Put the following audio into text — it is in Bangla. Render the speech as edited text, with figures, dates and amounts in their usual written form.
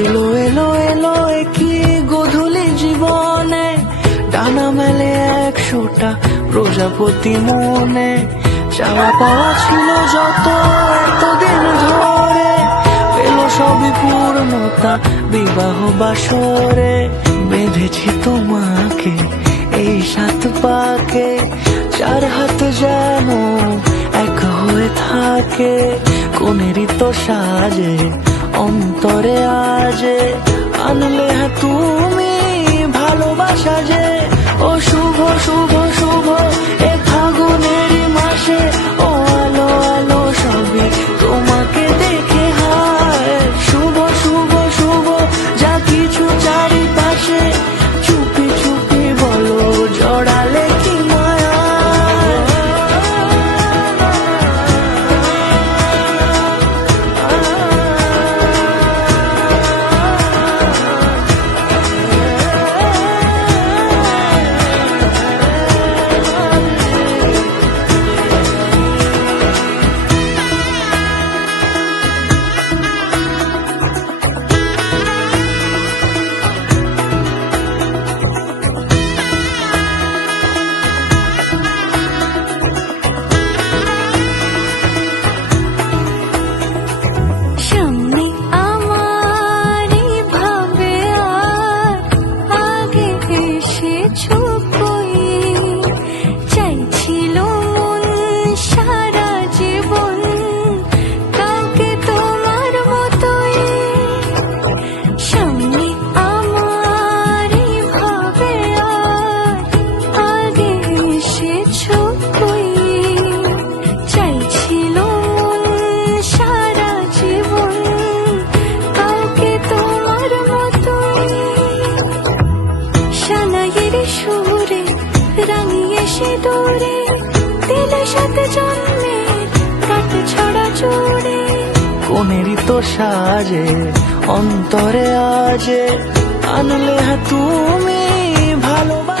এলো এলো এলো কি গধূলি জীবনে, ডানা মেলে 100টা প্রজাপতি মনে। চাওয়া পাওয়া ছিল যত এতদিন ধরে, পেল সবই পূর্ণতা বিবাহ বাসরে। বেঁধেছি তোমাকে এই 7 পাকে, 4 হাত যেন এক হয়ে থাকে। কোনেরই তো সাজে অন্তরে আজে, আনলে তুমি ভালোবাসা যে। ও শুভ শুভ শুভ এ ফাগুনেরই মাসে, ও আলো আলো সবই তোমাকে দেখে হায়। শুভ শুভ শুভ যা কিছু চারিপাশে, চুপি চুপি বলো জড়ালে কি মায়া। রাঙিয়ে সে দূরে দিলে 7 জন্মের কাট ছড়া জোড়ে। কোনেরই তো সাজে অন্তরে আজে, আনলে তুমি ভালোবাসা।